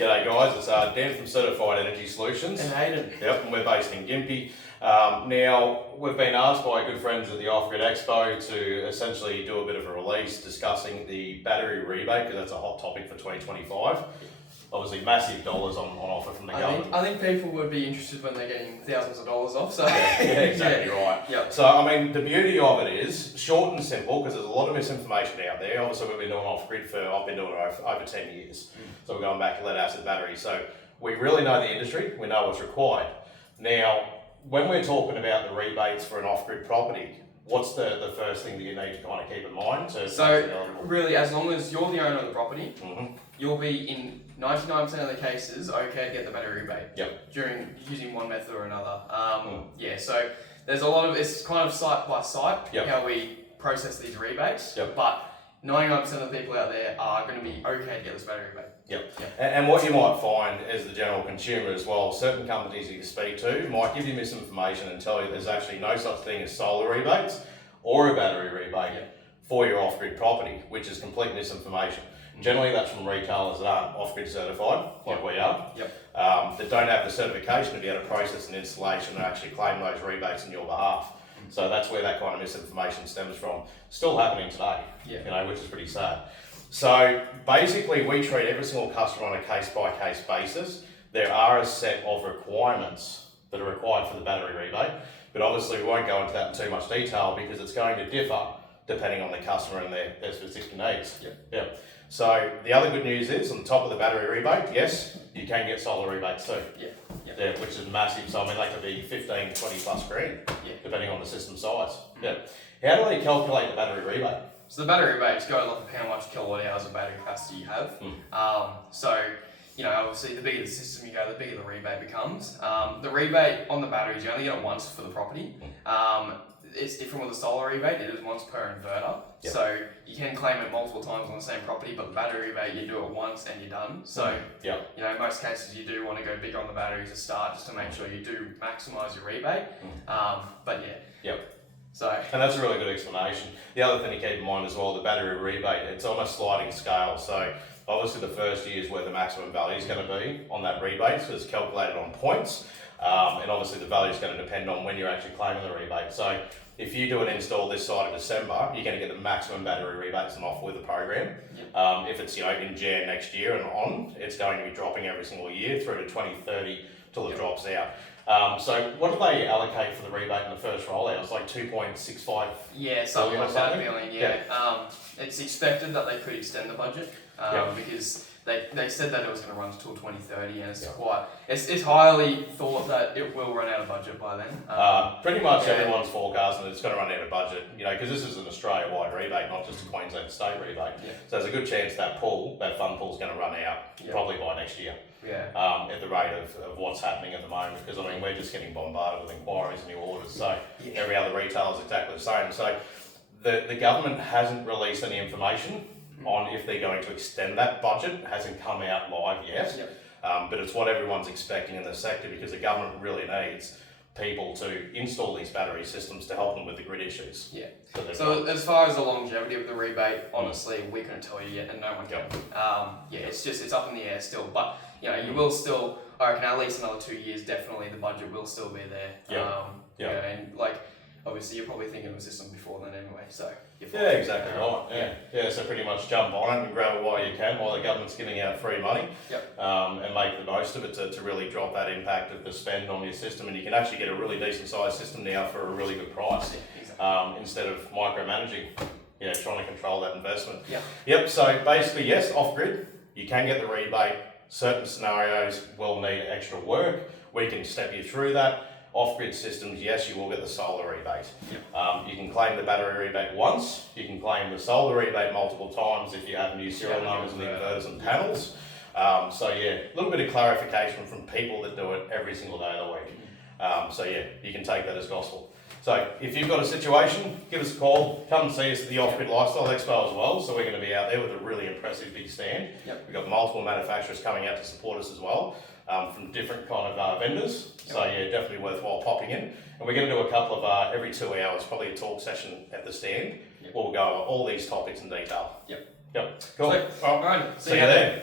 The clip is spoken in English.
G'day guys, it's Dan from Certified Energy Solutions. And Hayden. Yep, and we're based in Gympie. Now, we've been asked by good friends at the Off-Grid Expo to essentially do a bit of a release discussing the battery rebate, because that's a hot topic for 2025. Obviously, massive dollars on offer from the government. I think people would be interested when they're getting thousands of dollars off. So yeah, exactly right. Yep. So, I mean, the beauty of it is short and simple, because there's a lot of misinformation out there. Obviously, we've been doing off-grid I've been doing it over 10 years. So we're going back to lead-acid batteries. So we really know the industry. We know what's required. Now, when we're talking about the rebates for an off-grid property, what's the first thing that you need to kind of keep in mind? So really, as long as you're the owner of the property, you'll be in 99% of the cases okay to get the battery rebate. Yep. During using one method or another. Yeah. So there's a lot of it's kind of site by site how we process these rebates. Yep. But 99% of the people out there are going to be okay to get this battery rebate. Yep. And what you might find as the general consumer as well, certain companies that you speak to might give you misinformation and tell you there's actually no such thing as solar rebates or a battery rebate for your off-grid property, which is complete misinformation. Generally, that's from retailers that aren't off-grid certified, like we are, that don't have the certification to be able to process an installation and actually claim those rebates on your behalf. So that's where that kind of misinformation stems from. Still happening today, which is pretty sad. So basically, we treat every single customer on a case-by-case basis. There are a set of requirements that are required for the battery rebate, but obviously we won't go into that in too much detail because it's going to differ depending on the customer and their specific needs. So the other good news is, on top of the battery rebate, yes, you can get solar rebates too. Which is massive. So I mean, that could be 15, 20 plus grand, depending on the system size. How do they calculate the battery rebate? So the battery rebates go off of how much kilowatt hours of battery capacity you have. So, obviously the bigger the system you go, the bigger the rebate becomes. The rebate on the batteries, you only get it once for the property. It's different with the solar rebate, it is once per inverter. So you can claim it multiple times on the same property, but the battery rebate, you do it once and you're done. So, in most cases you do want to go big on the batteries to start, just to make sure you do maximise your rebate. And that's a really good explanation. The other thing to keep in mind as well, the battery rebate, it's on a sliding scale. So obviously the first year is where the maximum value is going to be on that rebate, so it's calculated on points. And obviously the value is going to depend on when you're actually claiming the rebate. So if you do an install this side of December, you're going to get the maximum battery rebates and off with the program. If it's in Jan next year and on, it's going to be dropping every single year through to 2030 till it drops out. So what do they allocate for the rebate in the first rollout? It's like 2.65 something like that billion, It's expected that they could extend the budget because they said that it was going to run until 2030, and it's highly thought that it will run out of budget by then. Pretty much everyone's forecasting that it's going to run out of budget, because this is an Australia-wide rebate, not just a Queensland state rebate. So there's a good chance that fund pool is going to run out probably by next year. At the rate of what's happening at the moment, because we're just getting bombarded with inquiries and new orders. So every other retailer is exactly the same. So the government hasn't released any information on if they're going to extend that budget. It hasn't come out live yet, but it's what everyone's expecting in the sector, because the government really needs people to install these battery systems to help them with the grid issues. So as far as the longevity of the rebate, honestly, we couldn't tell you yet, and no one can. It's up in the air still, but you will still, I reckon, at least another 2 years, definitely the budget will still be there. And obviously you're probably thinking of a system before then anyway, so. Exactly right. So pretty much jump on it and grab it while you can, while the government's giving out free money, and make the most of it to really drop that impact of the spend on your system. And you can actually get a really decent sized system now for a really good price, instead of micromanaging, trying to control that investment. So basically, yes, off grid, you can get the rebate. Certain scenarios will need extra work. We can step you through that. Off-grid systems, yes, you will get the solar rebate. You can claim the battery rebate once. You can claim the solar rebate multiple times if you have new serial numbers and inverters and panels. A little bit of clarification from people that do it every single day of the week. You can take that as gospel. So if you've got a situation, give us a call. Come and see us at the Off-Grid Lifestyle Expo as well. So we're going to be out there with a really impressive big stand. We've got multiple manufacturers coming out to support us as well, from different kind of vendors. So definitely worthwhile popping in. And we're going to do a couple of, every 2 hours, probably a talk session at the stand. We'll go over all these topics in detail. Yep. Cool. All right. See you there.